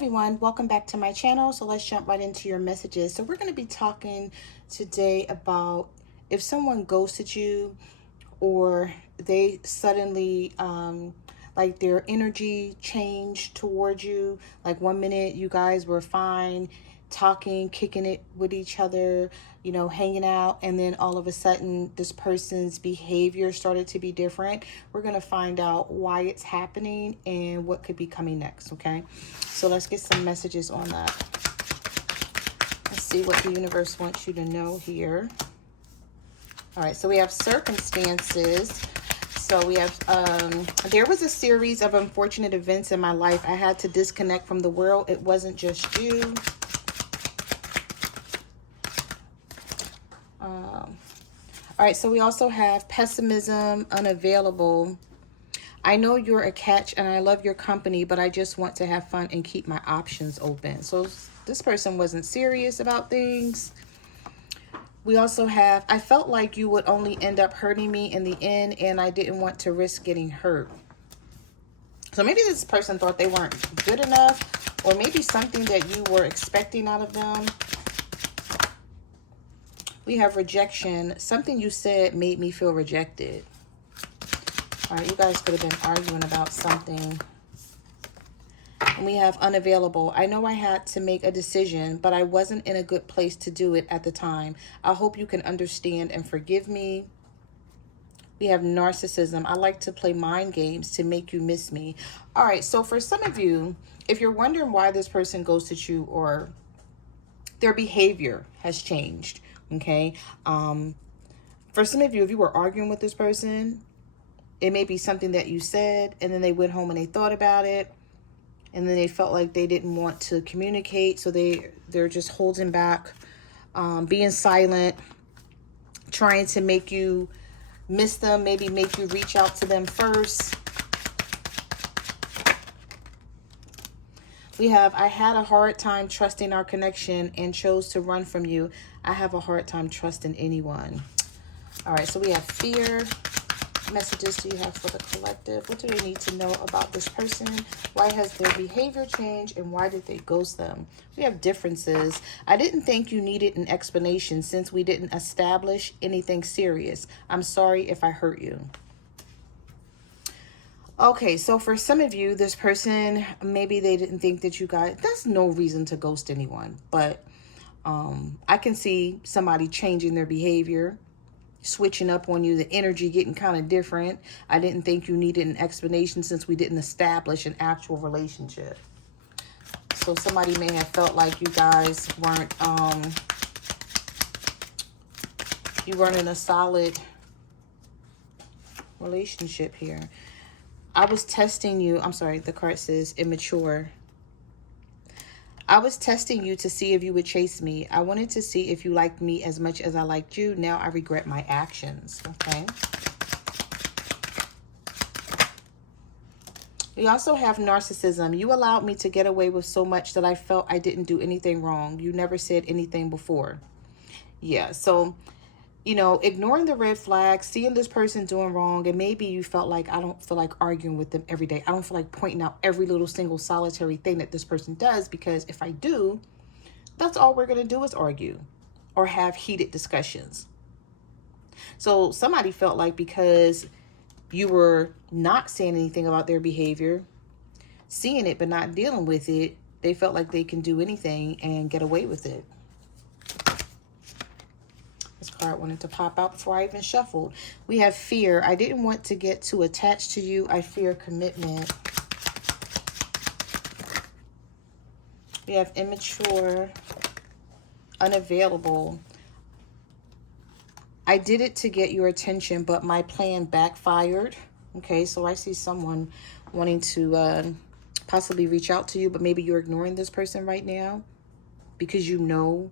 everyone, welcome back to my channel. So let's jump right into your messages. So we're going to be talking today about if someone ghosted you or they suddenly like their energy changed towards you. Like 1 minute you guys were fine, talking, kicking it with each other, you know, hanging out, and then all of a sudden this person's behavior started to be different. We're going to find out why it's happening and what could be coming next. Okay, so let's get some messages on that. Let's see what the universe wants you to know here. All right, so we have circumstances. So we have, there was a series of unfortunate events in my life. I had to disconnect from the world. It wasn't just you. All right, so we also have pessimism, unavailable. I know you're a catch and I love your company, but I just want to have fun and keep my options open. So this person wasn't serious about things. We also have, I felt like you would only end up hurting me in the end and I didn't want to risk getting hurt. So maybe this person thought they weren't good enough, or maybe something that you were expecting out of them. We have rejection. Something you said made me feel rejected. All right, you guys could have been arguing about something. And we have unavailable. I know I had to make a decision, but I wasn't in a good place to do it at the time. I hope you can understand and forgive me. We have narcissism. I like to play mind games to make you miss me. All right, so for some of you, if you're wondering why this person ghosted you or their behavior has changed, okay? For some of you, if you were arguing with this person, it may be something that you said, and then they went home and they thought about it, and then they felt like they didn't want to communicate, so they're just holding back, being silent, trying to make you miss them, maybe make you reach out to them first. We have, I had a hard time trusting our connection and chose to run from you. I have a hard time trusting anyone. All right, so we have fear. Messages do you have for the collective? What do they need to know about this person? Why has their behavior changed and why did they ghost them? We have differences. I didn't think you needed an explanation since we didn't establish anything serious. I'm sorry if I hurt you. Okay, so for some of you, this person, maybe they didn't think that you guys, that's no reason to ghost anyone, but I can see somebody changing their behavior, switching up on you, the energy getting kind of different. I didn't think you needed an explanation since we didn't establish an actual relationship. So somebody may have felt like you guys weren't in a solid relationship here. I was testing you. I'm sorry, the card says immature. I was testing you to see if you would chase me. I wanted to see if you liked me as much as I liked you. Now I regret my actions. Okay. We also have narcissism. You allowed me to get away with so much that I felt I didn't do anything wrong. You never said anything before. Yeah, so you know, ignoring the red flags, seeing this person doing wrong, and maybe you felt like, I don't feel like arguing with them every day. I don't feel like pointing out every little single solitary thing that this person does, because if I do, that's all we're going to do is argue or have heated discussions. So somebody felt like because you were not saying anything about their behavior, seeing it but not dealing with it, they felt like they can do anything and get away with it. This card wanted to pop out before I even shuffled. We have fear. I didn't want to get too attached to you. I fear commitment. We have immature, unavailable. I did it to get your attention, but my plan backfired. Okay, so I see someone wanting to possibly reach out to you, but maybe you're ignoring this person right now because you know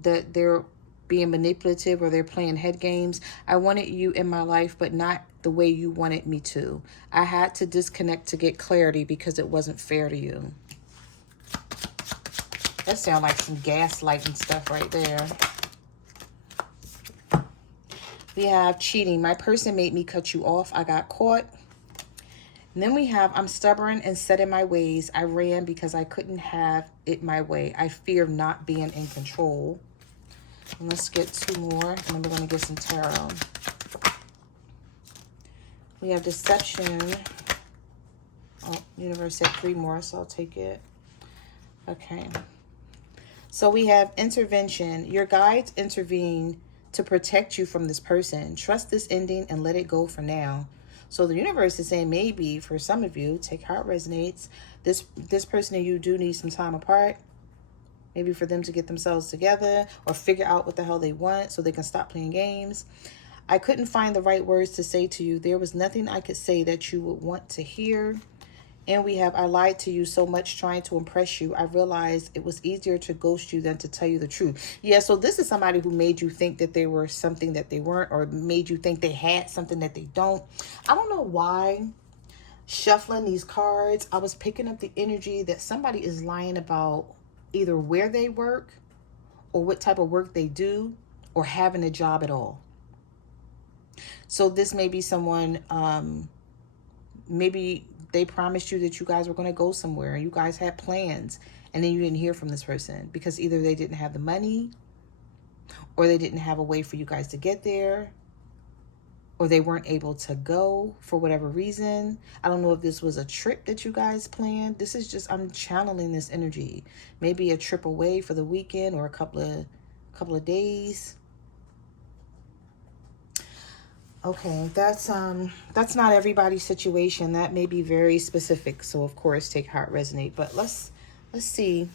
that they're being manipulative or they're playing head games. I wanted you in my life, but not the way you wanted me to. I had to disconnect to get clarity because it wasn't fair to you. That sounds like some gaslighting stuff right there. We have cheating. My person made me cut you off. I got caught. And then we have, I'm stubborn and set in my ways. I ran because I couldn't have it my way. I fear not being in control. And let's get 2 more, and then we're going to get some tarot. We have deception. Oh, universe said 3 more, so I'll take it. Okay. So we have intervention. Your guides intervene to protect you from this person. Trust this ending and let it go for now. So the universe is saying maybe for some of you, take how it resonates. This person and you do need some time apart. Maybe for them to get themselves together or figure out what the hell they want so they can stop playing games. I couldn't find the right words to say to you. There was nothing I could say that you would want to hear. And we have, I lied to you so much trying to impress you. I realized it was easier to ghost you than to tell you the truth. Yeah, so this is somebody who made you think that they were something that they weren't, or made you think they had something that they don't. I don't know why. Shuffling these cards, I was picking up the energy that somebody is lying about either where they work or what type of work they do or having a job at all. So this may be someone, maybe they promised you that you guys were going to go somewhere and you guys had plans, and then you didn't hear from this person because either they didn't have the money or they didn't have a way for you guys to get there, or they weren't able to go for whatever reason. I don't know if this was a trip that you guys planned. This is just, I'm channeling this energy. Maybe a trip away for the weekend or a couple of days. Okay, that's not everybody's situation. That may be very specific. So of course, take how it resonates. But let's see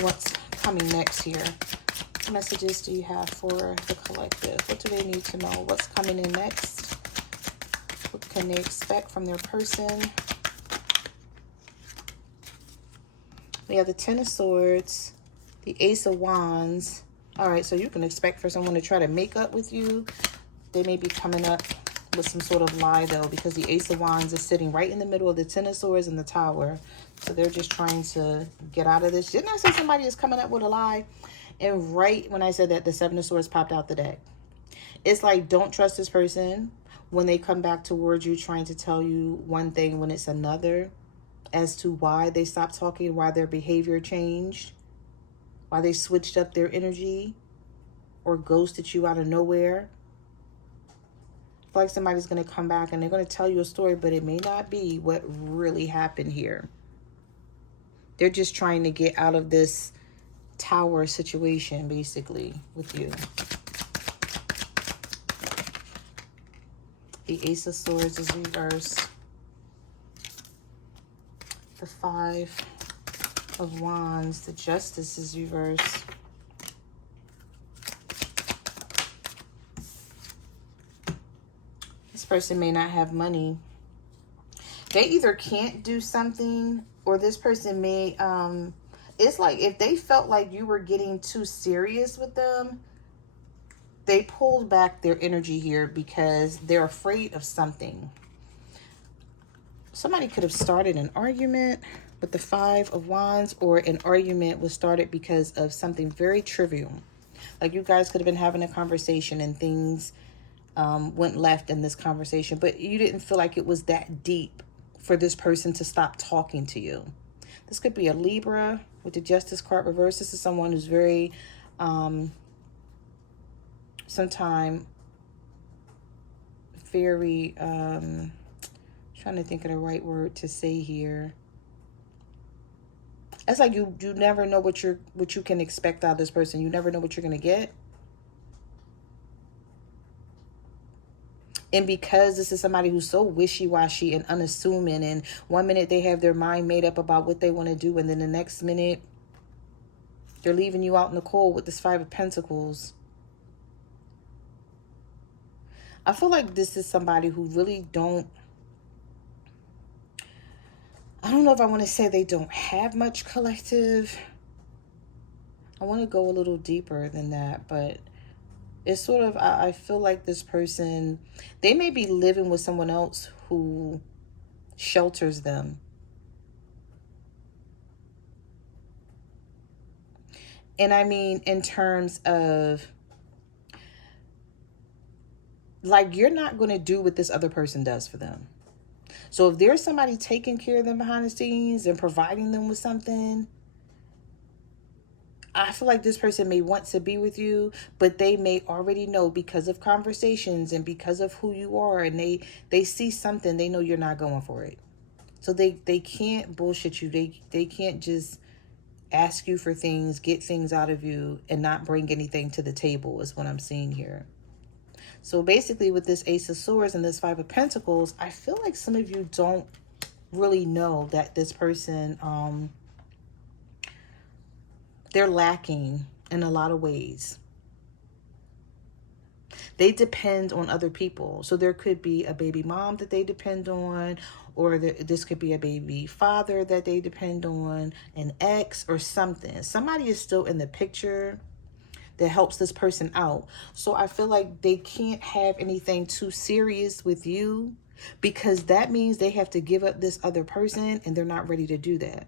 what's coming next here. What messages do you have for the collective? What do they need to know? What's coming in next? What can they expect from their person? We have the Ten of Swords, the Ace of Wands. All right, so you can expect for someone to try to make up with you. They may be coming up with some sort of lie, though, because the Ace of Wands is sitting right in the middle of the Ten of Swords and the Tower. So they're just trying to get out of this. Didn't I say somebody is coming up with a lie? And right when I said that, the Seven of Swords popped out the deck. It's like, don't trust this person when they come back towards you trying to tell you one thing when it's another, as to why they stopped talking, why their behavior changed, why they switched up their energy or ghosted you out of nowhere. I feel like somebody's going to come back and they're going to tell you a story, but it may not be what really happened here. They're just trying to get out of this tower situation, basically, with you. The Ace of Swords is reversed. The Five of Wands, the Justice is reversed. This person may not have money. They either can't do something, or this person may, it's like if they felt like you were getting too serious with them, they pulled back their energy here because they're afraid of something. Somebody could have started an argument with the Five of Wands, or an argument was started because of something very trivial. Like you guys could have been having a conversation and things went left in this conversation, but you didn't feel like it was that deep for this person to stop talking to you. This could be a Libra with the Justice card reversed. This is someone who's very, sometime very, trying to think of the right word to say here. It's like you never know what you can expect out of this person. You never know what you're gonna get. And because this is somebody who's so wishy-washy and unassuming, and one minute they have their mind made up about what they want to do, and then the next minute they're leaving you out in the cold with this Five of Pentacles. I feel like this is somebody who really I don't know if I want to say they don't have much collective. I want to go a little deeper than that, but it's sort of, I feel like this person, they may be living with someone else who shelters them. And I mean, in terms of, like you're not going to do what this other person does for them. So if there's somebody taking care of them behind the scenes and providing them with something, I feel like this person may want to be with you, but they may already know because of conversations and because of who you are, and they see something, they know you're not going for it. So they can't bullshit you. They can't just ask you for things, get things out of you, and not bring anything to the table is what I'm seeing here. So basically with this Ace of Swords and this Five of Pentacles, I feel like some of you don't really know that this person, they're lacking in a lot of ways. They depend on other people. So there could be a baby mom that they depend on, or this could be a baby father that they depend on, an ex or something. Somebody is still in the picture that helps this person out. So I feel like they can't have anything too serious with you, because that means they have to give up this other person, and they're not ready to do that.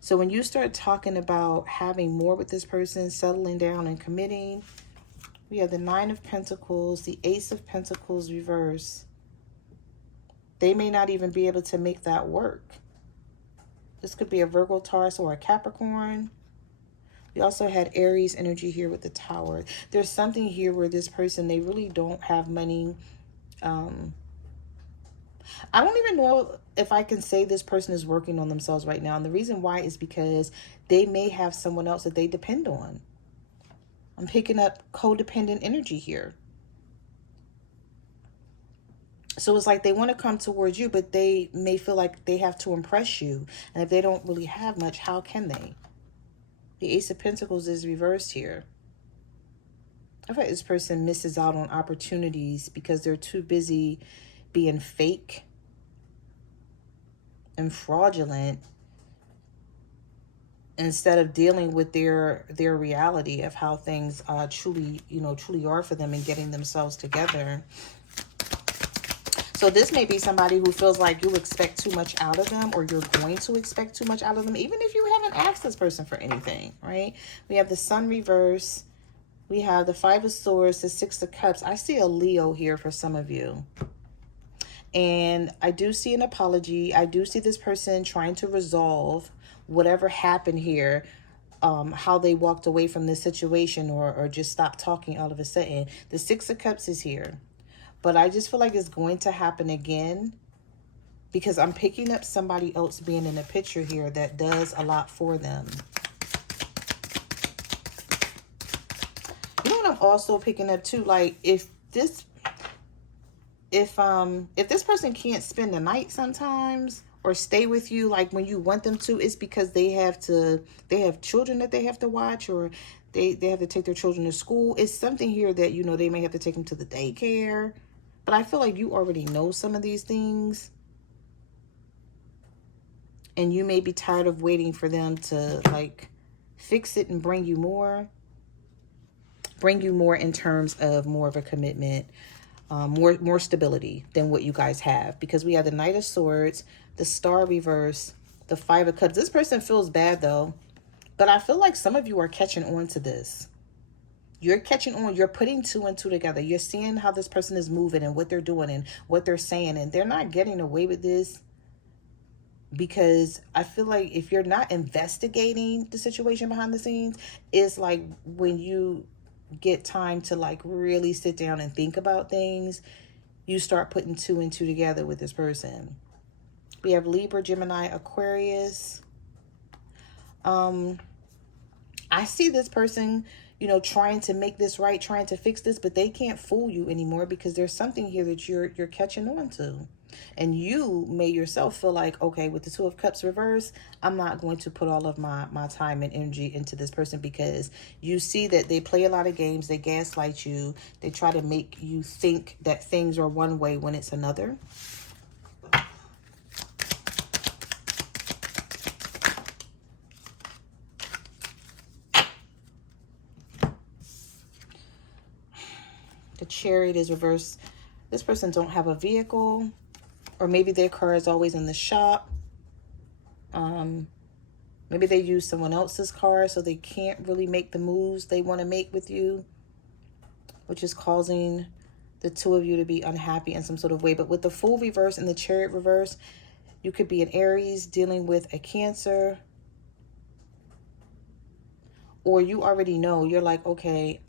So when you start talking about having more with this person, settling down and committing, we have the Nine of Pentacles, the Ace of Pentacles reverse. They may not even be able to make that work. This could be a Virgo, Taurus, or a Capricorn. We also had Aries energy here with the Tower. There's something here where this person, they really don't have money. I don't even know if I can say this person is working on themselves right now. And the reason why is because they may have someone else that they depend on. I'm picking up codependent energy here. So it's like they want to come towards you, but they may feel like they have to impress you. And if they don't really have much, how can they? The Ace of Pentacles is reversed here. I feel like this person misses out on opportunities because they're too busy being fake and fraudulent instead of dealing with their reality of how things truly are for them and getting themselves together. So this may be somebody who feels like you expect too much out of them, or you're going to expect too much out of them, even if you haven't asked this person for anything, right? We have the Sun reverse. We have the Five of Swords, the Six of Cups. I see a Leo here for some of you. And I do see an apology. I do see this person trying to resolve whatever happened here, how they walked away from this situation, or just stopped talking all of a sudden. The Six of Cups is here. But I just feel like it's going to happen again, because I'm picking up somebody else being in the picture here that does a lot for them. You know what I'm also picking up too? Like if this person can't spend the night sometimes or stay with you like when you want them to, it's because they have children that they have to watch, or they have to take their children to school. It's something here that, you know, they may have to take them to the daycare. But I feel like you already know some of these things. And you may be tired of waiting for them to like fix it and bring you more. Bring you more in terms of more of a commitment, more stability than what you guys have. Because we have the Knight of Swords, the Star reverse, the Five of Cups. This person feels bad though. But I feel like some of you are catching on to this. You're catching on. You're putting two and two together. You're seeing how this person is moving and what they're doing and what they're saying. And they're not getting away with this because I feel like if you're not investigating the situation behind the scenes, it's like when you get time to like really sit down and think about things, you start putting two and two together with this person. We have Libra, Gemini, Aquarius. I see this person, you know, trying to make this right, trying to fix this, but they can't fool you anymore because there's something here that you're catching on to. And you may yourself feel like, okay, with the Two of Cups reverse, I'm not going to put all of my time and energy into this person, because you see that they play a lot of games, they gaslight you, they try to make you think that things are one way when it's another. The Chariot is reversed. This person don't have a vehicle, or maybe their car is always in the shop. Maybe they use someone else's car, so they can't really make the moves they want to make with you, which is causing the two of you to be unhappy in some sort of way. But with the Fool reverse and the Chariot reverse, you could be an Aries dealing with a Cancer. Or you already know, you're like, okay,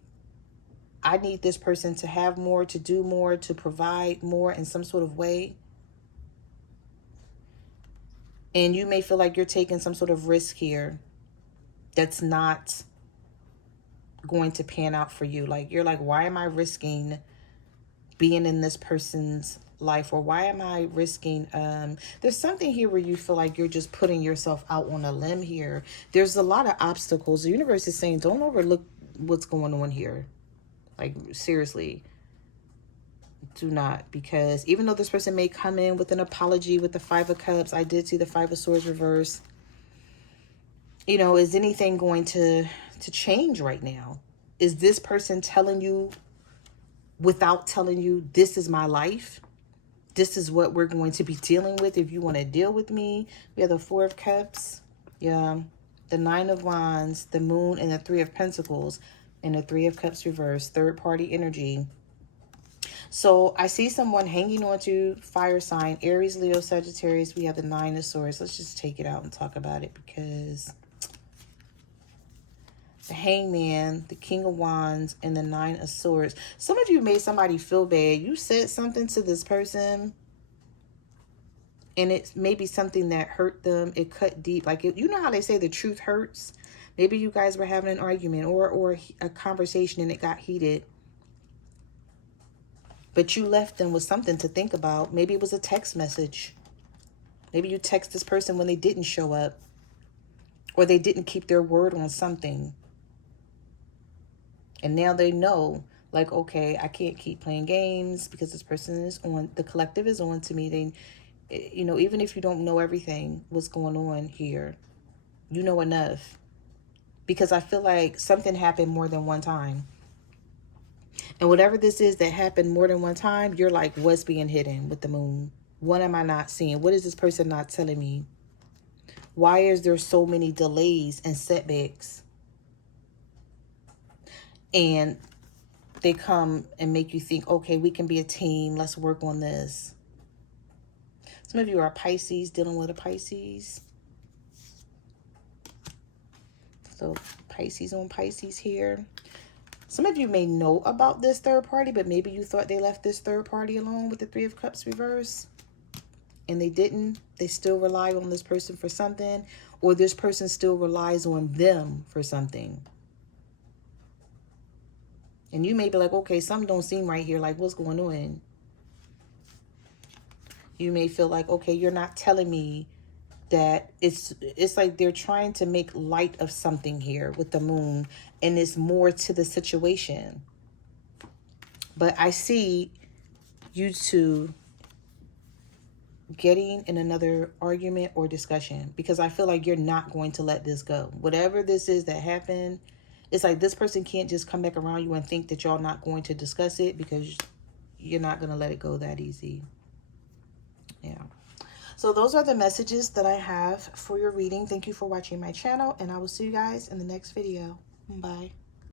I need this person to have more, to do more, to provide more in some sort of way. And you may feel like you're taking some sort of risk here that's not going to pan out for you. Like, you're like, why am I risking being in this person's life? Or why am I risking, there's something here where you feel like you're just putting yourself out on a limb here. There's a lot of obstacles. The universe is saying, don't overlook what's going on here. Like, seriously, do not. Because even though this person may come in with an apology with the Five of Cups, I did see the Five of Swords reverse. You know, is anything going to change right now? Is this person telling you, without telling you, this is my life? This is what we're going to be dealing with if you want to deal with me? We have the Four of Cups. Yeah. The Nine of Wands, the Moon, and the Three of Pentacles. And the Three of Cups reverse. Third party energy. So I see someone hanging on to fire sign. Aries, Leo, Sagittarius. We have the Nine of Swords. Let's just take it out and talk about it, because the Hangman, the King of Wands, and the Nine of Swords. Some of you made somebody feel bad. You said something to this person, and it may be something that hurt them. It cut deep. Like, you know how they say the truth hurts? Maybe you guys were having an argument or a conversation and it got heated. But you left them with something to think about. Maybe it was a text message. Maybe you text this person when they didn't show up, or they didn't keep their word on something. And now they know, like, okay, I can't keep playing games because this person is on, the collective is on to me. They, you know, even if you don't know everything, what's going on here, you know enough. Because I feel like something happened more than one time. And whatever this is that happened more than one time, you're like, what's being hidden with the Moon? What am I not seeing? What is this person not telling me? Why is there so many delays and setbacks? And they come and make you think, okay, we can be a team. Let's work on this. Some of you are Pisces, dealing with a Pisces. So Pisces on Pisces here. Some of you may know about this third party, but maybe you thought they left this third party alone with the Three of Cups reverse. And they didn't. They still rely on this person for something. Or this person still relies on them for something. And you may be like, okay, something don't seem right here. Like, what's going on? You may feel like, okay, you're not telling me that it's like they're trying to make light of something here with the Moon, and it's more to the situation. But I see you two getting in another argument or discussion, because I feel like you're not going to let this go. Whatever this is that happened, it's like this person can't just come back around you and think that y'all not going to discuss it, because you're not going to let it go that easy. Yeah. So those are the messages that I have for your reading. Thank you for watching my channel, and I will see you guys in the next video. Bye.